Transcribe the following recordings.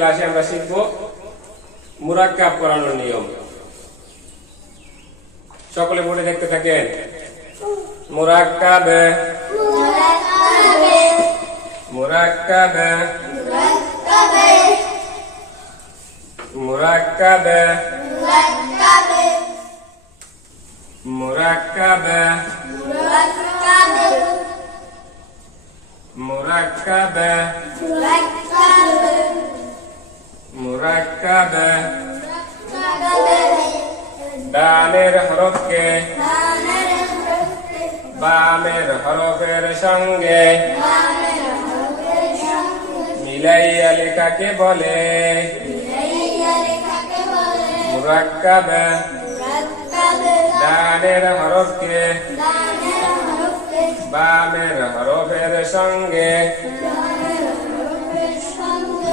ক্লাসে আমরা শিখব মুরাক্কাব পড়ানোর নিয়ম। সকলে বোর্ডে দেখতে থাকেন। মুরাক্কাব মুরাক্কাব মুরাক্কাব মুরাক্কাব মুরাক্কাব মুরাক্কাব ডানের হরফকে বামের হরফের সঙ্গে মিলাইয়া লেখাকে বলে মুরাক্কাব। ডানের হরফকে বামের হরফের সঙ্গে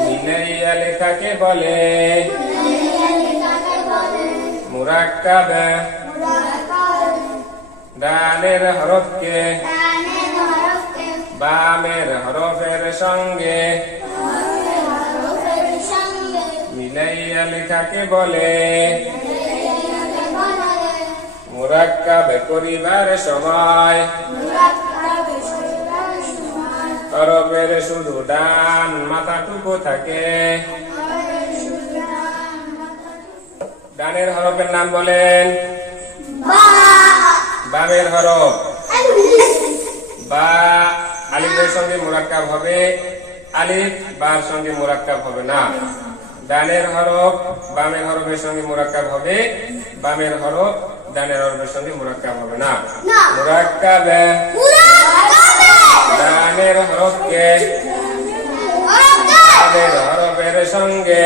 মিলাইয়া লেখাকে বলে মুরাক্কাব। ডানের হরফকে বামের হরফের সঙ্গে মিলাইয়া লেখাকে বলে মুরাক্কাব করিবার সময় হরফের শুধু ডান মাথাটুকু থাকে। ডানের হরফের নাম বলেন। বামের হরফ বা আলিফের সঙ্গে মুরাক্কাব হবে, আলিফ বার সঙ্গে মুরাক্কাব হবে না। ডানের হরফ বামের হরফের সঙ্গে মুরাক্কাব হবে, বামের হরফ ডানের হরফের সঙ্গে মুরাক্কাব হবে না। মুরাক্কাব ডানের হরফকে বামের হরফের সঙ্গে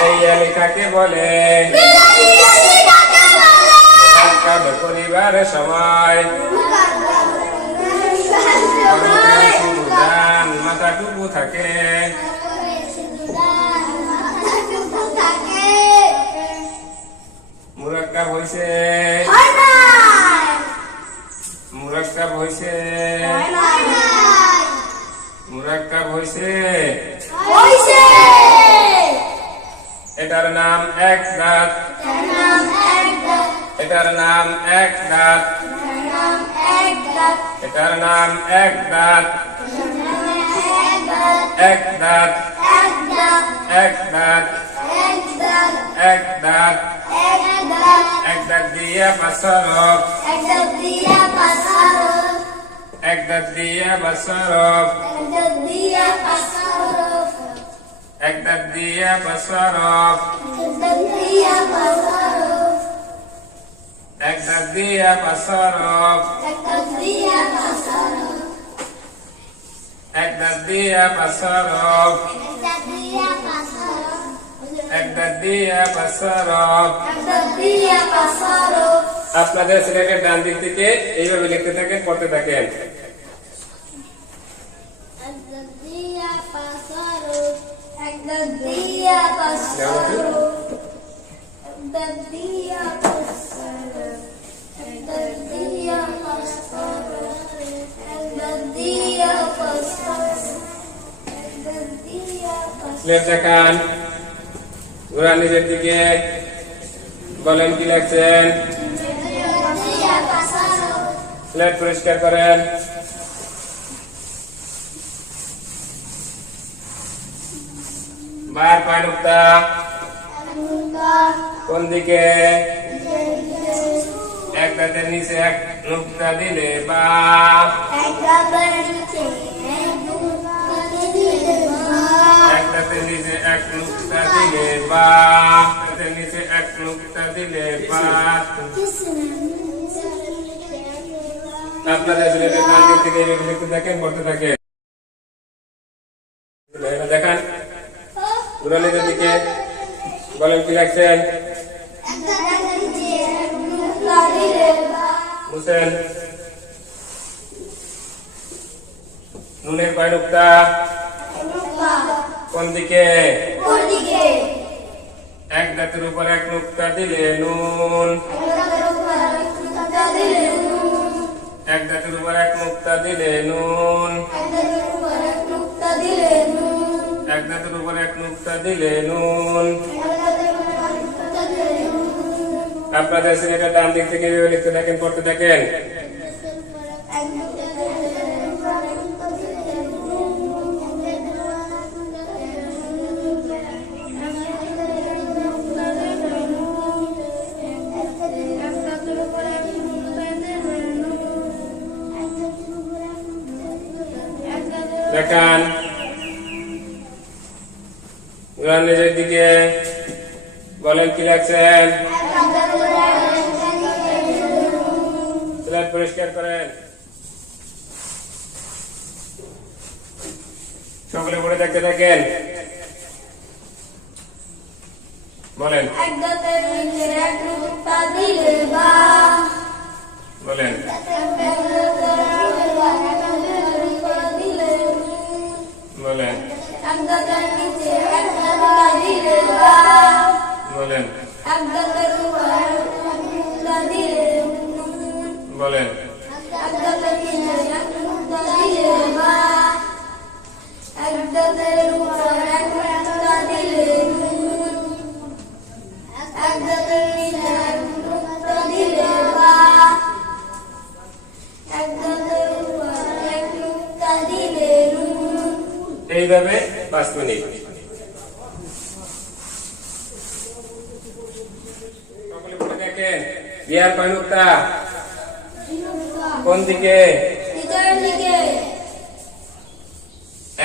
মিলাইয়া লেখাকে বলে মুরাক্কাব করিবার সময় হরফের শুধু ডান মাথাটুকু থাকে। মুরাক্কাব হইছে, মুরাক্কাব হইছে, মুরাক্কাব হইছে। এটার নাম এক দাঁত, এটার নাম এক দাঁত, এটার নাম এক দাঁত, এক দাঁত, এক দাঁত, এক দাঁত, এক দাঁত দিয়া পাঁচরফ, এক দাঁত দিয়া পাঁচরফ, এক দাঁত দিয়া পাঁচরফ, এক দাঁত দিয়া পাঁচরফ, এক দাঁত দিয়া পাঁচরফ, এক দাঁত দিয়া পাঁচরফ, আপনাদের সিলেটের ডান দিক থেকে এইভাবে লিখতে থাকেন, পড়তে থাকেন। স্লেট দেখান, ঘোরা নিজের দিকে, বলেন কি লিখছেন। স্লেট পরিষ্কার করেন। বার পায় নুক্তা কোন দিকে? এক দাঁতের নিচে এক নুক্তা দিলে বা, এক দাঁতের নিচে এক নুক্তা দিলে বা, দাঁতের নিচে এক নুক্তা দিলে বা। আপনাদের সিলেটের ডান দিক থেকে লিখতে থাকেন, পড়তে থাকেন। দেখান ঘুরালের দিকে, বলেন কি লিখছেন। মুছেন। নুনের কয় নুক্তা? কোন দিকে? এক দাঁতের উপর এক নুক্তা দিলে নুন, এক দাঁতের উপর এক নুক্তা দিলে নুন, এক দাঁতের উপর এক নুক্তা দিলে নুন। আপনাদের সিলেটা ডান দিক থেকে লিখতে থাকেন, পড়তে থাকেন। দেখান নিজের দিকে, বলেন কি লাগছেন, পরিষ্কার করেন। সকলে পড়ে দেখতে থাকেন, বলেন বলেন বলেন বলেন বলেন এইভাবে 5 মিনিট। সকলে পড়ে দেখেন, ইয়ার কয় নুক্তা, কোন দিকে,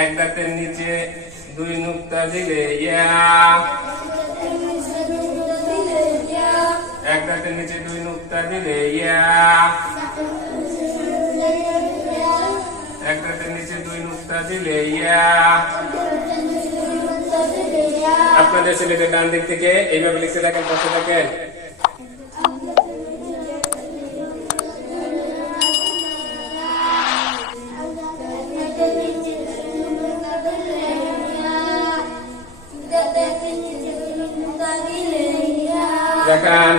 এক দাঁতের নিচে 2 নুক্তা দিলে ইয়া, এক দাঁতের নিচে 2 নুক্তা দিলে ইয়া, এক দাঁতের নিচে 2 নুক্তা দিলে ইয়া। আপনাদের ছেলেদের ডান দিক থেকে এইভাবে লিখতে থাকেন, পড়তে থাকেন। দেখান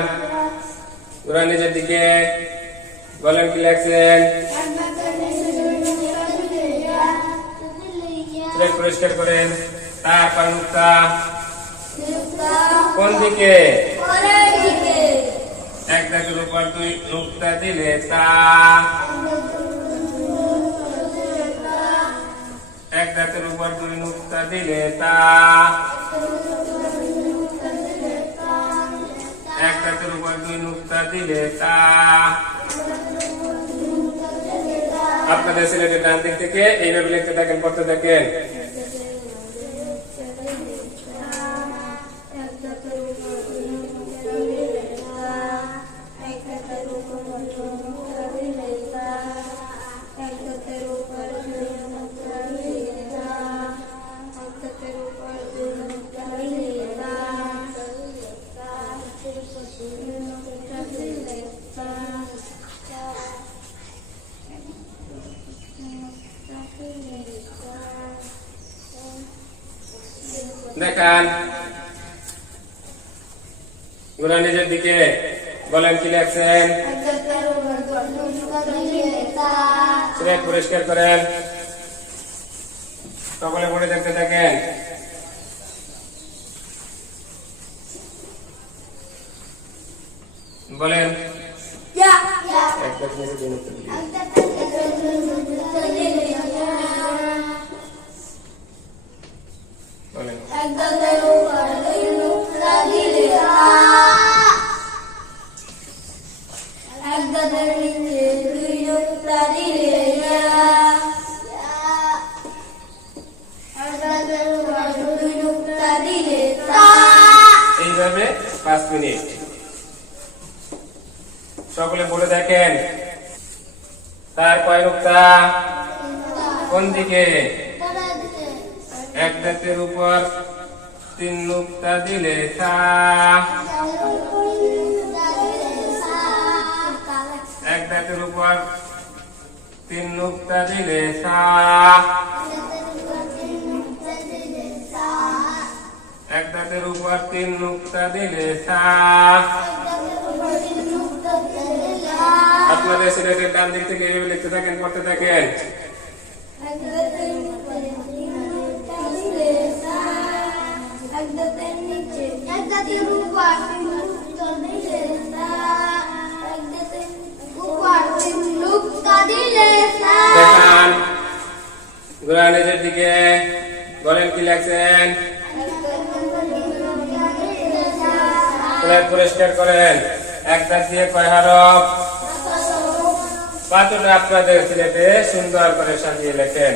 ওরা নিজের দিকে, বলেন কি লাগছেন, পরিষ্কার করেন। তার কয় নুক্তা, কোন দিকে, এক দাঁতের উপর 2 নুক্তা দিলে তা, এক দাঁতের উপর 2 নুক্তা দিলে তা, এক দাঁতের উপর 2 নুক্তা দিলে তা। আপনাদের ছেলেদের ডান দিক থেকে এইভাবে লিখতে থাকেন, পড়তে থাকেন। দেখান ওরা নিজের দিকে, বলেন কি লাগছেন, পরিষ্কার করেন। সকলে পড়ে দেখতে থাকেন। বলেন এইভাবে 5 মিনিট। সকলে পড়ে দেখেন, তার কয় নুক্তা, কোন দিকে, এক দাঁতের উপর 3 নুক্তা দিলে তা, এক দাঁতের উপর 3 নুক্তা দিলে সা, এক দাঁতের উপর 3 নুক্তা দিলে সা। আপনাদের ছেলেদের ডান দিক থেকে এইভাবে লিখতে থাকেন, পড়তে থাকেন। দিকে বলেন কি লেখছেন? পরিষ্কার করেন। এক দাঁত দিয়ে কয় হরফ? পাঁচটা আপনাদের সিলেটে সুন্দর করে সাজিয়ে লেখেন।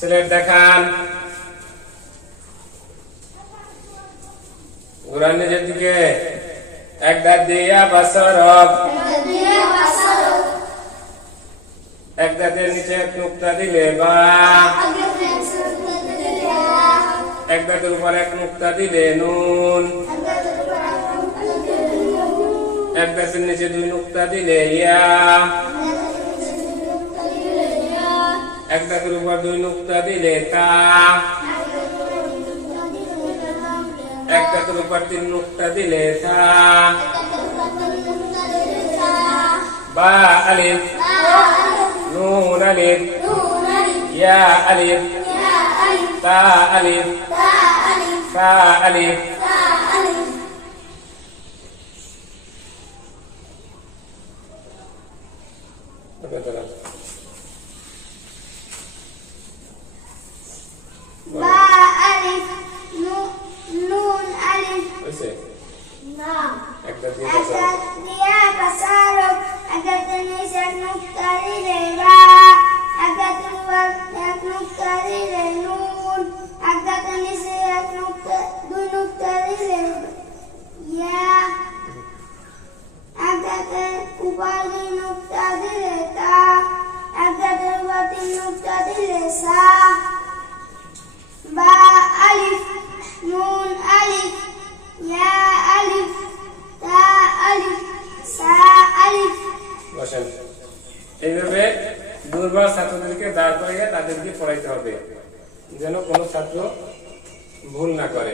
সিলেট দেখান। ঘুরান নিজের দিকে। এক দাঁত দিয়া পাঁচ হরফ। এক দাঁতের নিচে এক নুক্তা দিলে বা। এক দাঁতের উপর এক নুক্তা দিলে নুন। এক দাঁতের নিচে দুই নুক্তা দিলে ইয়া। এক দাঁতের উপর দুই নুক্তা দিলে তা। এক দাঁতের উপর তিন নুক্তা দিলে থা। বা আলিফ নুন আলিফ ইয়া আলিফ তা আলিফ সা আলিফ। বা আলিফ নুন আলিফ না এক দাঁত দিয়া পাঁচ হরফ। এক দাঁতের নিচে এক নুক্তা দিলে বা। এক দাঁতের উপর এক নুক্তা দিলে নুন। এক দাঁতের নিচে দুই নুক্তা দিলে ইয়া। এক দাঁতের উপর দুই নুক্তা দিলে তা। এক দাঁতের উপর তিন নুক্তা দিলে সা। বা আলিফ নুন আলিফ ইয়া আলিফ তা আলিফ সা আলিফ। বসেন। এইভাবে দুর্বল ছাত্রদেরকে দাঁড় করে তাদেরকে পড়াইতে হবে, যেন কোনো ছাত্র ভুল না করে।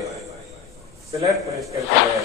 সিলেট পরিষ্কার করেন।